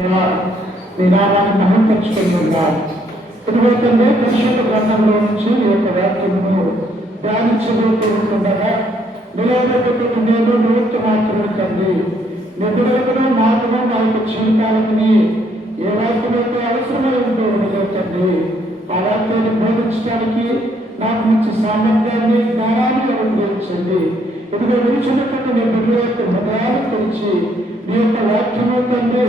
మీ నామాన్ని మహిమపరుచుకొని ఉన్నాం. ఇదిగోతండి పరిశుద్ధ గ్రంథంలో నుంచి ఈ యొక్క వాక్యమును ధ్యానించబోతూ ఉంటుండగా నిలబెట్టుకుని నేను నివృత్తి మాత్రమే తండ్రి నిపుణులను మాత్రమే నా యొక్క జీవితాలని ఏ వాక్యమైతే అవసరమై ఉంటూ ఉండదు తండ్రి ఆ వాక్యాన్ని బోధించడానికి నాకు మంచి సామర్థ్యాన్ని జ్ఞానాన్ని అనుగ్రహించండి. ఇదిగో నిలిచినటువంటి మీ బిడ్డల యొక్క హృదయాన్ని తెలిసి మీ యొక్క వాక్యము తండ్రి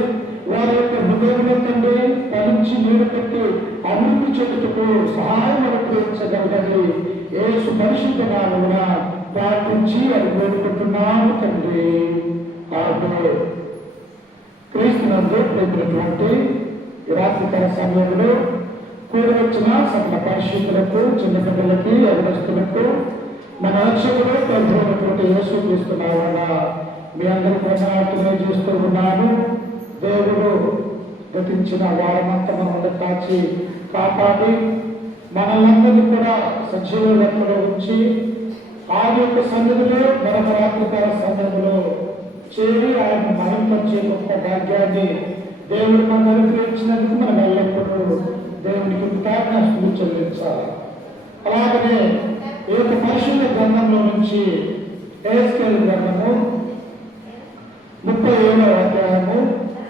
వారి యొక్క హృదయంలో తండ్రి ఫలించి నీరు పెట్టి అభివృద్ధి చెందుటకు సహాయం అనుగ్రహించగలగండి. యేసు పరిశుద్ధ నామమున ప్రార్థించి అది కోరుకుంటున్నాము తండ్రి. క్రీస్తునందు ప్రేమినటువంటి రాత్రికాల సమయంలో కూడి వచ్చిన సకల పరిశుద్ధులకు, చిన్న బిడ్డలకి, యవనస్తులకు మన రక్షకుడు ప్రభువైనటువంటి యేసు క్రీస్తు నామమున మీ అందరి ప్రజార్థన చేస్తూ ఉన్నాను. దేవుడు గతించిన వారమంతా మనల్ని కాచి కాపాడి మనల్ని కూడా సజీవ లెక్కలో ఉంచి ఆ యొక్క సన్నిధిలో మరొక రాత్రికాల సన్నిధిలో చేరి ఆయన మహిమపరిచే గొప్ప భాగ్యాన్ని దేవుడు మనకు అనుగ్రహించినందుకు మనం ఎల్లప్పుడూ దేవునికి కృతజ్ఞతలు చెల్లించాలి. అలాగనే ఈ యొక్క పరిశుద్ధ గ్రంథంలో నుంచి ఎహెజ్కేలు గ్రంథము 37వ అధ్యాయము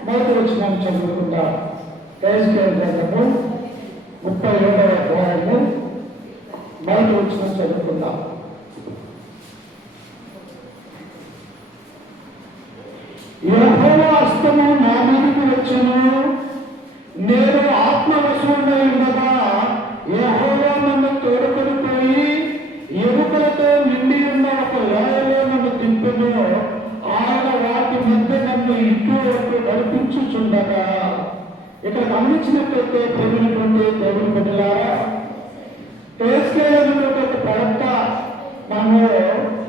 మొదటి వచనాన్ని చదువుకుందాం. ఎహెజ్కేలు గ్రంథము 37వ అధ్యాయము మొదటి వచనం చదువుకుందాం. యెహోవా హస్తము నా మీదకి వచ్చెను, నేను ఆత్మవశుడై ఉండగా యెహోవా నన్ను తోడుకొని పోయి ఎముకలతో నిండి ఉన్న ఒక లోయలో నన్ను దింపెను. ఆయన వాటి మధ్య నన్ను ఇటు అటు నడిపించుచుండగా. ఇక్కడ గమనించినట్లయితే ప్రేమైనటువంటి దేవుని బిడ్డలారా, ఎహెజ్కేలు ప్రవక్త మనము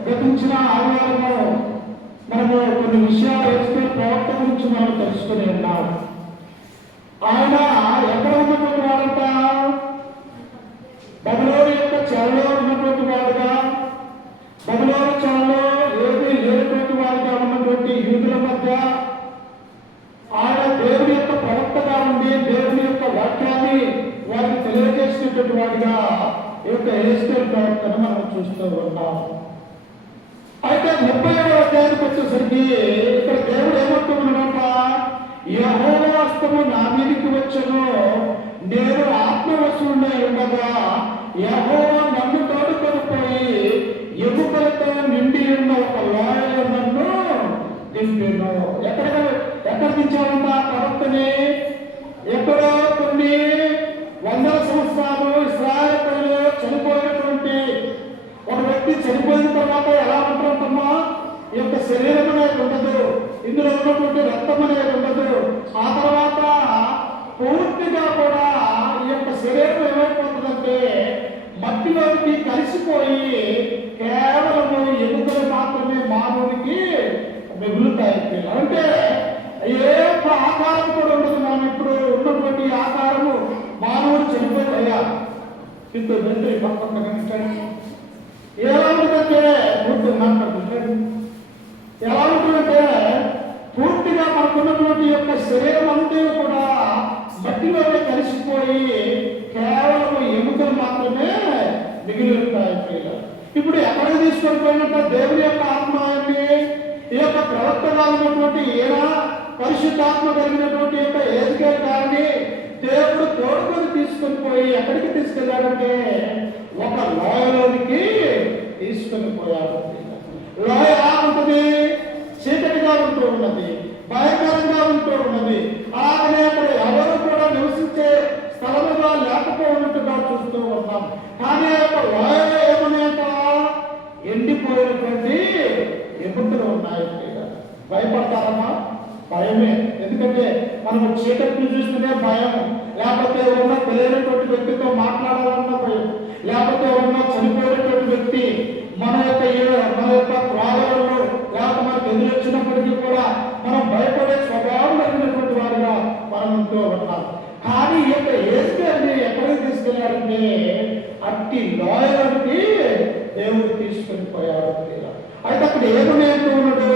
గతించిన ఆదివారము మనము కొన్ని విషయాలు ఎహెజ్కేలు ప్రవక్త గురించి మనం తెలుసుకుని ఉన్నాం. ఆయన ఎక్కడ ఉన్నటువంటి వాడంట? బబులోను యొక్క చెరలో ఉన్నటువంటి వాడుగా, బబులోను చెరలో ఏమీ లేనటువంటి వాడుగా ఉన్నటువంటి యూదుల మధ్య ఆయన దేవుని యొక్క ప్రవక్తగా ఉండి దేవుని యొక్క వాక్యాన్ని వారికి తెలియజేసినటువంటి వాడిగా ఈ యొక్క ఎహెజ్కేలు ప్రవక్తను మనం చూస్తూ ఉన్నాం. అయితే 30వ అధ్యాయానికి వచ్చేసరికి ఇక్కడ దేవుడు ఏమంటున్నాడంట? యెహోవా హస్తము నా మీదకి వచ్చెను, నేను ఆత్మవశుడై ఉండగా యెహోవా నన్ను తోడుకొని పోయి ఎముకలతో నిండి ఉన్న ఒక లోయలో నన్ను దింపెను. ఎక్కడ దించాలంట ప్రవక్తని? ఎక్కడో కొన్ని వందల సంవత్సరాలు ఇశ్రాయేలు ప్రజలు చనిపోయినటువంటి ఒక వ్యక్తి చనిపోయిన తర్వాత ఎలా ఉంటుందమ్మా? ఈ యొక్క శరీరం అనేది ఉండదు, ఇందులో ఉన్నటువంటి రక్తం అనేది ఉండదు. ఆ తర్వాత పూర్తిగా కూడా ఈ యొక్క శరీరం ఏమైపోతుందంటే మట్టిలోకి కలిసిపోయి కేవలము ఎముకలు మాత్రమే మానవునికి మిగులుతాయి. అంటే ఏ ఆకారం కూడా ఉండదు. మనం ఇప్పుడు ఉన్నటువంటి ఆకారము మానవుడు చనిపోతాయా ఇంత ఎలా ఉంటుందంటే ఎలా ఉంటుందంటే పూర్తిగా మనకున్నటువంటి యొక్క శరీరం అంతా కూడా మట్టిలోనే కలిసిపోయి కేవలం ఎముకలు మాత్రమే మిగిలి ఉంటాయి. ఇప్పుడు ఎక్కడికి తీసుకొని పోయినట్ట దేవుని యొక్క ఆత్మాన్ని ఈ యొక్క ప్రవక్తగా ఉన్నటువంటి ఈయన పరిశుద్ధాత్మ కలిగినటువంటి యొక్క ఎహెజ్కేలు గారిని దేవుడు తోడుకొని తీసుకొని పోయి ఎక్కడికి తీసుకెళ్ళాడంటే ఒక లోయలోనికి తీసుకొని పోయాడు. లోయ ఎలా ఉంటుంది? చీకటిగా ఉంటూ ఉన్నది, భయంకరంగా ఉంటూ ఉన్నది. అలాగనే అక్కడ ఎవరు కూడా నివసించే స్థలముగా లేకపోయినట్టుగా చూస్తూ ఉన్నాం. కానీ ఒక లోయలో ఏమనేట ఎండిపోయినటువంటి ఎముకలు ఉన్నాయి. భయపడతారమ్మా? భయమే. ఎందుకంటే మనము చీకటిని చూస్తూనే భయం, లేకపోతే ఎవరన్నా తెలియనటువంటి వ్యక్తితో మాట్లాడాలన్న భయం, లేకపోతే ఎవరన్నా చనిపోయినటువంటి వ్యక్తి మన యొక్క త్రాగలలో లేకపోతే మనకు ఎదురొచ్చినప్పటికీ కూడా మనం భయపడే స్వభావం కలిగినటువంటి వారిగా మనం ఉంటూ ఉన్నాం. కానీ ఈ యొక్క ఎహెజ్కేలుని ఎక్కడికి తీసుకెళ్ళాడంటే అట్టి లోయలకి దేవుడు తీసుకొని పోయాడు. అయితే అక్కడ ఏమున్నాయంటూ ఉన్నాడు?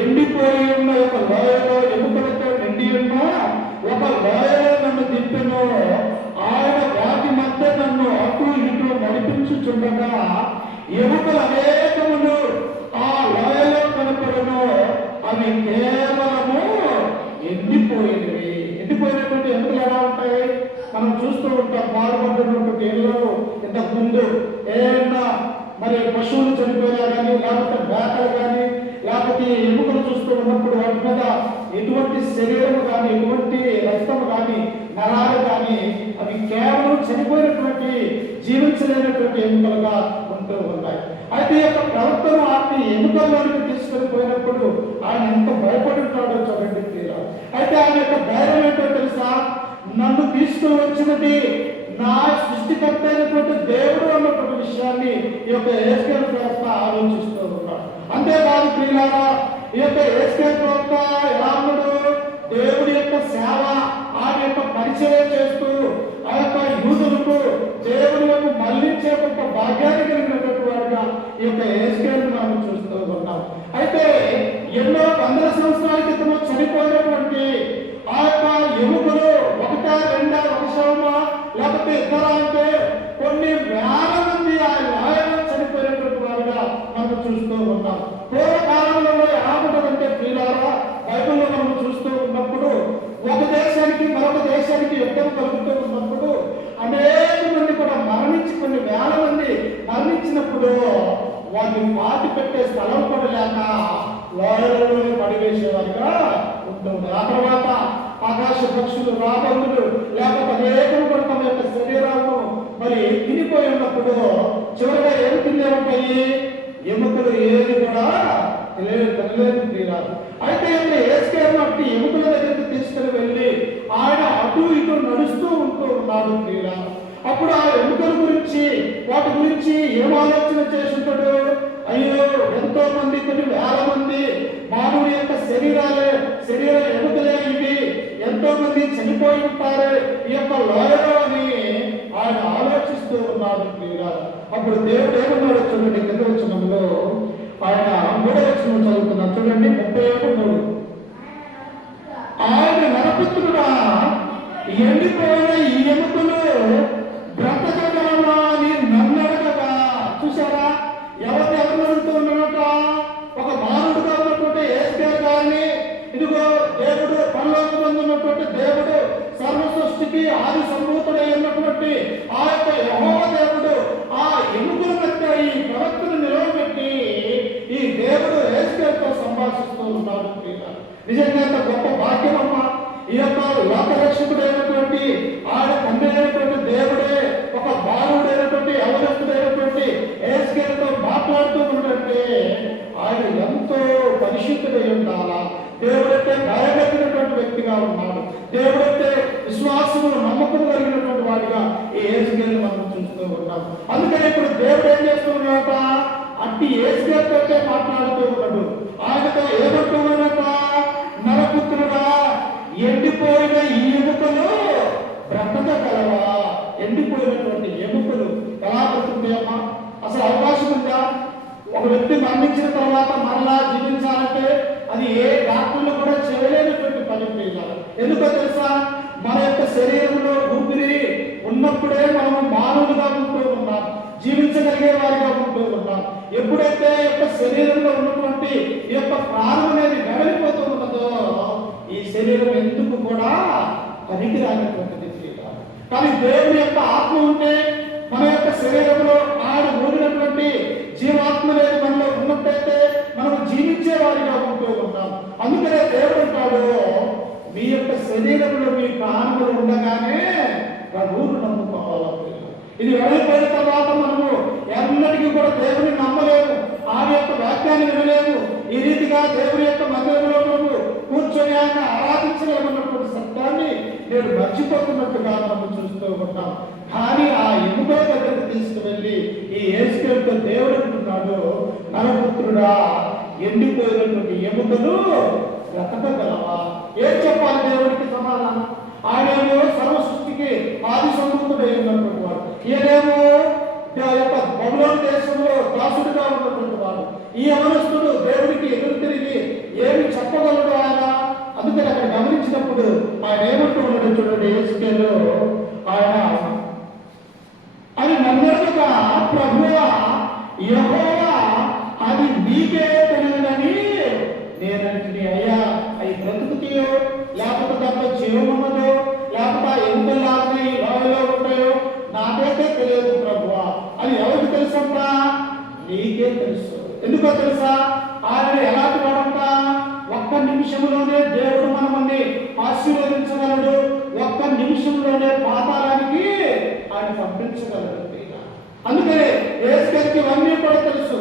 ఎండిపోయి ఉన్న ఒక లోయలో ఎముకలతో నిండి ఉన్న ఒక లోయలో నన్ను దింపెను. ఆయన వాటి మధ్య నన్ను అటు ఇటు నడిపించుచుండగా ఎముకలు అనేకములు ఆ లోయలో కనపడను. అవి కేవలము ఎండిపోయినవి. ఎండిపోయినటువంటి ఎముకలు ఎలా ఉంటాయి? మనం చూస్తూ ఉంటాం. పాల్గొంటున్నటువంటి ఎల్లు ఇంతకు ముందు ఏమన్నా మరి పశువులు చనిపోయినా కానీ, లేకపోతే మేకలు కానీ, లేకపోతే ఎముకలు చూస్తూ ఉన్నప్పుడు వాటి మీద ఎటువంటి శరీరం కానీ, ఎటువంటి రక్తం కానీ, నరాలు కానీ అవి కేవలం చనిపోయినటువంటి జీవించలేనటువంటి ఎముకలుగా ఉంటూ ఉన్నాయి. అయితే ఈ యొక్క ప్రవర్తన ఆత్మ ఎముకల్లోనికి తీసుకొని పోయినప్పుడు ఆయన ఎంత భయపడి ఉంటాడో చూడండి. అయితే ఆయన యొక్క ధైర్యం ఏంటో తెలుసా? నన్ను తీసుకుని వచ్చినది నా సృష్టికర్త అయినటువంటి దేవుడు అన్నటువంటి విషయాన్ని ఈ యొక్క యేసుకేలు ప్రవక్త ఆలోచిస్తూ ఉన్నాడు. అంతేకాదు ప్రియులారా, ఈ యొక్క యేసుకేలు ప్రవక్త ఎలా ఉన్నాడు? దేవుడి యొక్క సేవ, ఆయన యొక్క పరిచయం చేస్తూ ఆ యొక్క యూదులకు దేవుడి యొక్క మళ్లించే గొప్ప భాగ్యాన్ని కలిగినటువంటి వాడుగా ఈ యొక్క యేసుకేలు మనం చూస్తూ ఉన్నాం. అయితే ఎన్నో వందల సంవత్సరాల క్రితం చనిపోయినటువంటి ఆ యొక్క ఎముకలు ఒకటా రెండా, ఒక శవమా, లేకపోతే ఇద్దరా అంటే కొన్ని వేల మంది ఆ లాయలో చనిపోయినటువంటి వారుగా మనం చూస్తూ ఉన్నాం. పూర్వకాలంలో ఎలా ఉంటుందంటే ప్రియులారా, బైబిల్లో మనం చూస్తూ ఉన్నప్పుడు ఒక దేశానికి మరొక దేశానికి యుద్ధం కలుగుతూ ఉన్నప్పుడు అనేక మంది కూడా మరణించి, కొన్ని వేల మంది మరణించినప్పుడు వారిని పాతి పెట్టే స్థలం కూడా లేక లోయలలో పడివేసేవారుగా ఉంటుంది. ఆ తర్వాత ఆకాశ పక్షులు, రాబందులు, లేకపోతే అనేకలు కూడా తమ యొక్క శరీరాలను మరి తినిపోయి ఉన్నప్పుడు చివరిగా ఏమి తినే ఉంటాయి? ఎముకలు ఏది కూడా తినలేదు ప్రియులారా. అయితే యేసుకేలు అట్టి ఎముకల దగ్గరికి తీసుకుని వెళ్ళి ఆయన అటు ఇటు నడుస్తూ ఉంటూ ఉన్నాడు ప్రియులారా. అప్పుడు ఆ ఎముకల గురించి, వాటి గురించి ఏం ఆలోచన చేస్తుంటాడు? అయ్యో, ఎంతో మంది, కొన్ని వేల మంది మానవుడి యొక్క శరీర ఎముకలే ఇవి, ఎంతో మంది చనిపోయి ఉంటారు ఈ యొక్క లోయలో అని ఆయన ఆలోచిస్తూ ఉన్నాడు ప్రియులారా. అప్పుడు దేవుడు ఏమన్నాడు చూడండి, కింద వచనంలో ఆయన 3వ వచనం చదువుతున్నాడు చూడండి, 37:3. ఆయన నరపుత్రుడా, ఎండిపోయిన ఈ ఎముకలు బ్రతకగలవా అని నన్ను అడగగా. చూసారా, ఎవరు అడుగుతూ ఉన్నారట? ఒక మానవుడుగా ఉన్నటువంటి యేసుకేలు గారిని, ఇదిగో దేవుడు పరలోకమందు ఉన్నటువంటి దేవుడు, సర్వ సృష్టికి ఆది సంభూతుడై ఉన్నటువంటి ఆ యొక్క యెహోవా దేవుడు ఆ ఎముకల మధ్య ఈ ప్రవక్తను నిలవబెట్టి ఈ దేవుడు యేసుకేలుతో సంభాషిస్తూ ఉన్నాడు. నిజంగా ఎంత గొప్ప భాగ్యం అమ్మా! ఈ యొక్క లోకరక్షకుడైనటువంటి ఆయన తండ్రి అయినటువంటి దేవుడే ఒక బాలుడైనటువంటి యవనస్తుడైనటువంటి యేసుకేలుతో మాట్లాడుతూ ఉంటే ఆయన ఎంతో పరిశుద్ధుడై ఉండాలా. దేవుడైతే భయపెట్టినటువంటి వ్యక్తిగా ఉన్నాడు. దేవుడైతే విశ్వాసము, నమ్మకం కలిగినటువంటి వాడిగా ఈ యేసుకేలు మనం చూస్తూ ఉన్నాం. అందుకని ఇప్పుడు దేవుడు ఏం చేస్తూ ఉన్నాడట? అట్టి యేసుకేలుతో మాట్లాడుతూ ఉన్నాడు. ఆయనతో ఏమంటూ ఉన్నాడట? నరపుత్రుడా, ఎండిపోయిన ఈ ఎముకలు బ్రతకగలవా? ఎండిపోయినటువంటి ఎముకలు ఎలా బ్రతుకుతాయమ్మా? అసలు అవకాశం ఉందా? ఒక వ్యక్తి మరణించిన తర్వాత మరలా జీవించాలంటే అది ఏ డాక్టర్లు కూడా చేయలేనటువంటి పని చేయాలి. ఎందుకో తెలుసా? మన యొక్క శరీరంలో ఊపిరి ఉన్నప్పుడే మనము మానవులుగా ఉంటూ ఉన్నాం, జీవించగలిగే వారిగా ఉంటూ ఉన్నాం. ఎప్పుడైతే యొక్క శరీరంలో ఉన్నటువంటి ఈ యొక్క ప్రాణం అనేది వెడలిపోతూ ఉన్నదో ఈ శరీరం ఎందుకు కూడా పనికిరానటువంటిది. కానీ దేవుని యొక్క ఆత్మ ఉంటే మన యొక్క శరీరంలో ఆయన ఊడినటువంటి జీవాత్మ అనేది మనలో ఉన్నట్టయితే మనం జీవించే వారిగా ఉంటూ ఉంటాం. అందుకనే దేవుడు అంటాడు, మీ యొక్క శరీరంలో మీ ప్రాణములు ఉండగానే ప్రభువును నమ్ముకోవాలి. ఇది వెళ్ళిపోయిన తర్వాత మనము ఎన్నటికీ కూడా దేవుని నమ్మలేము, ఆయన యొక్క వాక్యాన్ని వినలేము. ఈ రీతిగా దేవుని యొక్క మందిరంలో మనము కూర్చొని ఆయన ఆరాధించలేమన్నటువంటి సత్యాన్ని నేను మర్చిపోతున్నట్టుగా మనం చూస్తూ ఉంటాం. కానీ ఆ ఎముకల దగ్గరకు తీసుకువెళ్ళి ఈ యేసుకేలుతో దేవుడు అంటున్నాడు, నరపుత్రుడా, ఎండిపోయినటువంటి ఎముకలు బ్రతకగలవా? ఏం చెప్పాలి దేవుడికి సమాధానం? ఆయనేమో సర్వ సృష్టికి ఆది సంభూతుడై ఉన్నటువంటి వాడు. ఈయనేమో యొక్క బబులోను దేశంలో దాసుడిగా ఉన్నటువంటి వాడు. ఈ యవనస్తుడు దేవుడికి ఎదురు తిరిగి ఏమి చెప్పగలడు ఆయన? అందుకని అక్కడ గమనించినప్పుడు ఆయన ఏమంటూ ఉన్నాడు చూడండి, యేసుకేలు ఆయన అది నమ్మకగా ప్రభువా యెహోవా అది మీకే తెలియదని నేనంటే, అయ్యా అవి బ్రతుకుతాయో లేకపోతే దాంట్లో జీవం ఉన్నదో లేకపోతే ఆ ఎముకల్లాగా లోయలో ఉంటాయో నాకైతే తెలియదు ప్రభువా. అది ఎవరికి తెలుసంట? నీకే తెలుసు. ఎందుకో తెలుసా? ఆయన ఎలాంటి వాడంట? ఒక్క నిమిషంలోనే దేవుడు మనల్ని ఆశీర్వదించగలడు. ఒక్క నిమిషంలోనే పాతాళానికి ఆయన పంపించగలడు. అందుకనే యేసుకి ఇవన్నీ కూడా తెలుసు.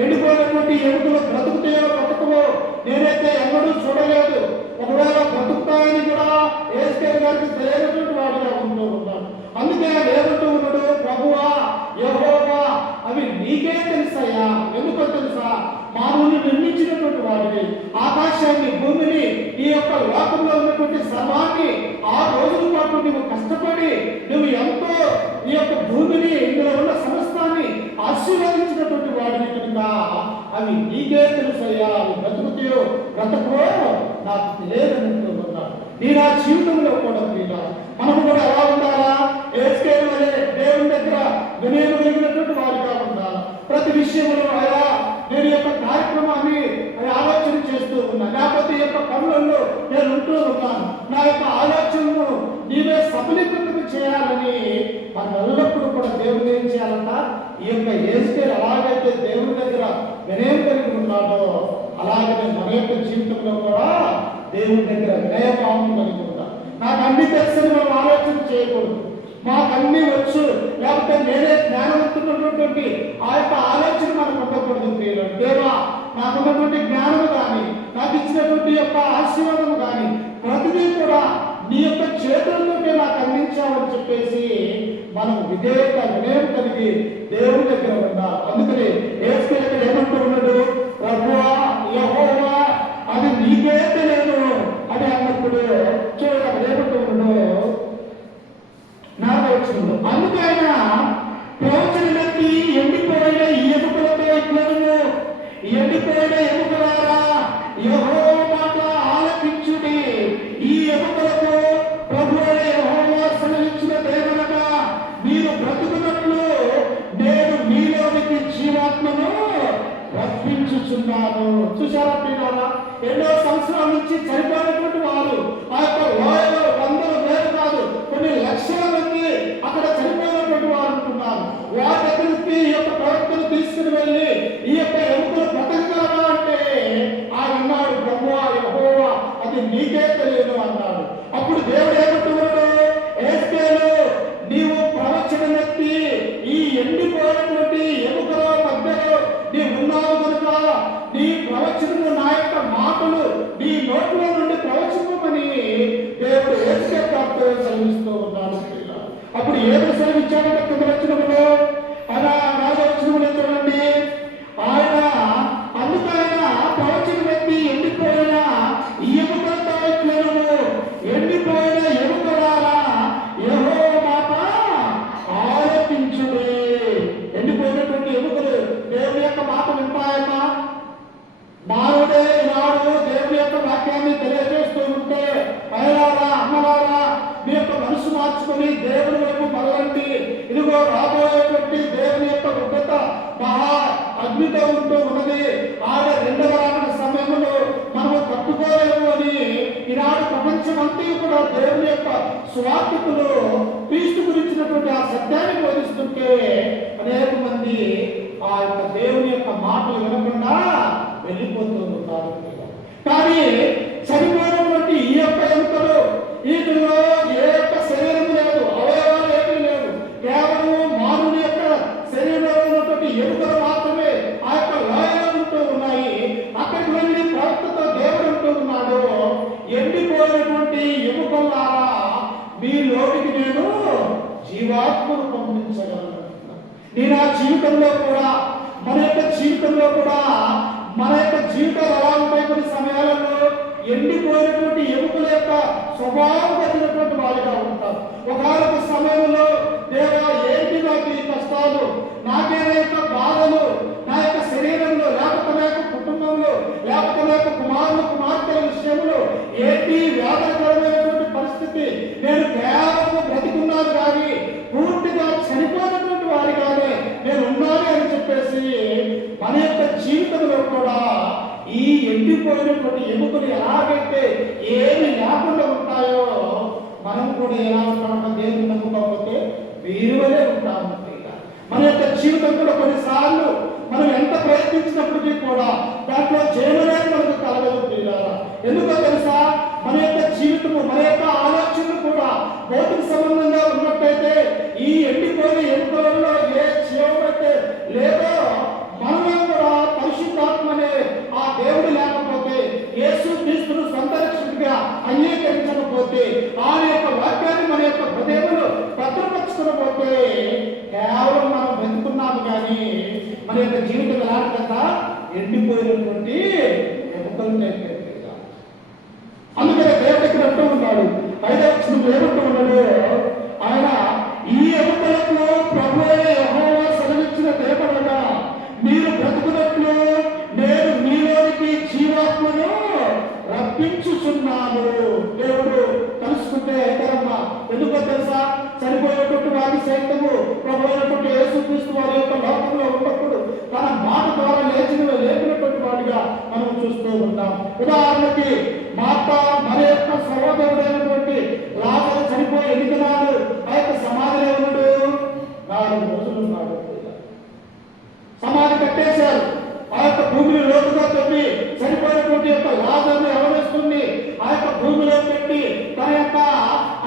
ఎండిపోయినటువంటి ఎముకలు బ్రతుకుతాయో బ్రతుకవో నేనైతే ఎన్నడూ చూడలేదు. ఒకవేళ బ్రతుకుతాయని కూడా యేసు గారికి తెలియనటువంటి వాడిగా ఉంటూ ఉన్నాడు. అందుకే ఏమంటూ ఉన్నాడు, ప్రభువా యెహోవా అవి నీకే తెలుసయ్యా. ఎందుకో తెలుసా? మానవుని నిర్మించినటువంటి వాడిని, ఆకాశాన్ని భూమిని ఈ యొక్క లోకంలో ఉన్నటువంటి సర్వాన్ని 6 రోజుల పాటు నువ్వు కష్టపడి నువ్వు ఎంతో ఈ యొక్క భూమిని ఇందులో ఉన్న సమస్తాన్ని ఆశీర్వదించినటువంటి వాడిని కనుక అవి నీకే తెలుసయ్యా. అవి బ్రతుకుతాయో బ్రతకో నాకు తెలియదంటూ ఉన్నాడు. నీ నా జీవితంలో కూడా మనము కూడా ఎలా ఉండాలా? యేసుకేలు వలె దేవుని దగ్గర వినయం కలిగినటువంటి వారిగా ఉండాలి. ప్రతి విషయంలో అలా నేను యొక్క కార్యక్రమాన్ని ఆలోచన చేస్తూ ఉన్నా, లేకపోతే ఈ యొక్క పనులలో నేను ఉంటూ ఉన్నాను, నా యొక్క ఆలోచనను నీవే సఫలీకృతం చేయాలని మనం ఎల్లప్పుడూ కూడా దేవుడు ఏం చేయాలంట? ఈ యొక్క యేసుకేలు ఎలాగైతే దేవుని దగ్గర వినయం కలిగి ఉన్నాడో అలాగే మన యొక్క జీవితంలో కూడా దేవుని దగ్గర వినయభావం కలిగి ఉంటాం. నాకు అన్ని తెలుసని మనం ఆలోచన చేయకూడదు. మాకు అన్ని వచ్చు లేకపోతే నేనే జ్ఞానవంతున్నటువంటి ఆ యొక్క ఆలోచన మనకు ఉండకూడదు. దేవా నాకున్నటువంటి జ్ఞానము కానీ నాకు ఇచ్చినటువంటి యొక్క ఆశీర్వాదము కానీ ప్రతిదీ కూడా నీ యొక్క చేతులతోనే నాకు అందించాలని చెప్పేసి మనం వినయం కలిగి దేవుని దగ్గర ఉండాలి. అందుకని యేసుకేలు ఏమంటూ ఉన్నాడు, ప్రభువా యెహోవా అది నీకే తెలియదు అని అన్నప్పుడు చూడండి ఏమంటూ ఉన్నాడు, అందుకైన ప్రవచనమెత్తి ఎండిపోయిన ఎముకలతో ఇట్లను, ఎండిపోయిన ఎముకలారా యెహోవా మాట ఆలకించుడి. ఈ ఎముకలకు ప్రభువైన యెహోవా సెలవిచ్చినదేమనగా మీరు బ్రతుకున్నట్లు నేను మీలోనికి జీవాత్మను రప్పించుచున్నాను. చూసారా ప్రియులారా? ఎన్నో సంవత్సరాల నుంచి చనిపోయినటువంటి వారు ఆ యొక్క లోయలో 100 వేలు కాదు కొన్ని లక్షల మంది అక్కడ చనిపోయినటువంటి వారు ఉంటున్నారు. వారి దగ్గరికి ఈ యొక్క ప్రవక్తను తీసుకుని వెళ్ళి ఈ యొక్క ఎముకలు బ్రతకగలవా అంటే ఆయన అన్నాడు, ప్రభువా యెహోవా అది నీకే తెలియదు అన్నాడు. అప్పుడు దేవుడు ఏమంటున్నాడు, యేసుకేలు నీవు ప్రవచనమెత్తి ఈ ఎండిపోయినటువంటి ఎముకల మధ్యలో నీ ఉన్నావు కనుక నీ ప్రవచనము నా యొక్క మాటలు నీ నోట్లో నుండి ప్రవచనమని దేవుడు యేసుకేలుతో సెలవిస్తూ ఉన్నాడు. అప్పుడు ఏమి సెలవిచ్చాడంటే కింద వచ్చినప్పుడు అలా రాజవచనములు చూడండి, ఆయన అందుకైన ప్రవచనమెత్తి ఎండిపోయిన ఎముకలతో ఇట్లను, ఎండిపోయిన ఎముకలారా యెహోవా మాట ఆలకించుడి. ఎండిపోయినటువంటి ఎముకలు దేవుని యొక్క మాట వింటాయమ్మా. మానవుడే ఈనాడు దేవుని యొక్క వాక్యాన్ని తెలియజేస్తూ ఉంటే అయ్యలారా అమ్మలారా మీ యొక్క మనసు మార్చుకొని దేవుని వైపు మరలండి. ఇదిగో రాబోయేటువంటి దేవుని యొక్క ఉగ్రత మహా అగ్నితో ఉంటూ ఉన్నది. ఆయన 2వ రాకడ సమయంలో మనము తట్టుకోలేము అని ఈనాడు ప్రపంచమంతా కూడా దేవుని యొక్క స్వార్థకులు క్రీస్తు గురించినటువంటి ఆ సత్యాన్ని బోధిస్తుంటే అనేక మంది ఆ యొక్క దేవుని యొక్క మాటలు వినకుండా వెళ్ళిపోతూ ఉంటారు. కానీ చనిపోయినటువంటి ఈ యొక్క ఎముకలు వీటిలో ఏ యొక్క శరీరం లేదు, అవయవాలు ఏమీ లేవు, కేవలం మానవుని యొక్క శరీరంలో ఉన్నటువంటి ఎముకలు మాత్రమే ఆ యొక్క లోయలో ఉంటూ ఉన్నాయి. అక్కడికి వెళ్ళి ప్రవక్తతో దేవుడు అంటూ ఉన్నాడు, ఎండిపోయినటువంటి ఎముకలారా మీలోనికి నేను జీవాత్మను పంపించగలను. నేను ఆ జీవితంలో కూడా మన యొక్క జీవితంలో కూడా మన యొక్క జీవితాలు ఎలా ఉంటాయి? కొన్ని సమయాలలో ఎండిపోయినటువంటి ఎముకల యొక్క స్వభావం కలిగినటువంటి వారిగా ఉంటారు. ఒకనొక సమయంలో దేవా ఏంటి నాకు ఈ కష్టాలు, నాకేనా యొక్క బాధలు నా యొక్క శరీరంలో లేకపోతే నా యొక్క కుటుంబంలో లేకపోతే నా యొక్క కుమారులు కుమార్తెల విషయంలో ఏంటి వ్యాధకరమైనటువంటి పరిస్థితి ఉన్నాను కానీ పూర్తిగా చనిపోయినటువంటి వారిగానే నేను ఉన్నాను అని చెప్పేసి మన యొక్క జీవితంలో కూడా ఈ ఎండిపోయినటువంటి ఎముకలు ఎలాగైతే ఏమి లేకుండా ఉంటాయో మనం కూడా ఎలా ఉంటామో దేవుని నమ్ముకోకపోతే వీరువలే ఉంటాము. మన యొక్క జీవితం కూడా కొన్నిసార్లు మనం ఎంత ప్రయత్నించినప్పటికీ కూడా దాంట్లో జయమనేది మనకు కలగదు ప్రియులారా. ఎందుకో తెలుసా, మన యొక్క జీవితము మన యొక్క ఆలోచనలు కూడా భౌతిక సంబంధంగా ఉన్నట్టయితే ఈ ఎండిపోయిన ఎముకలలో ఏ జీవమైతే లేదో మనలో కూడా పరిశుద్ధాత్మ అనే ఆ దేవుడు లేకపోతే, యేసు క్రీస్తును సొంత రక్షకుడిగా అంగీకరించకపోతే, ఆయన యొక్క వాక్యాన్ని మన యొక్క హృదయంలో భద్రపరచుకోకపోతే కేవలం మనం బ్రతుకున్నాము కానీ మన యొక్క జీవితం ఎలాంటి కదా ఎండిపోయినటువంటి ఎముకలు. అందుకనే దేవుడికి అంటూ ఉన్నాడు 5వ వచనంలో ఏమంటూ ఉన్నాడు ఆయన, ఈ ఎముకలకు ప్రభువైన యెహోవా సెలవిచ్చిన దేవనగా మీరు బ్రతుకున్నట్లు నేను మీలోనికి జీవాత్మను రప్పించుచున్నాను. దేవుడు కలుసుకుంటే అయితరమ్మా. ఎందుకో తెలుసా, చనిపోయినటువంటి వారి సైతము ప్రభువైనటువంటి యేసుక్రీస్తు వారి యొక్క లోకంలో ఉన్నప్పుడు తన మాట ద్వారా లేచినటువంటి వాడిగా మనం చూస్తూ ఉంటాం. ఉదాహరణకి మార్త మన యొక్క సహోదరుడైనటువంటి లాజరు చనిపోయి ఎన్ని దినాలు ఆ యొక్క సమాధిలో ఉన్నాడు? 4 రోజులు ఉన్నాడు. సమాధి కట్టేశారు. ఆ యొక్క భూమిని లోతుగా తవ్వి చనిపోయినటువంటి యొక్క లాజరుని ఎవరేస్తుంది ఆ యొక్క భూమిలో పెట్టి తన యొక్క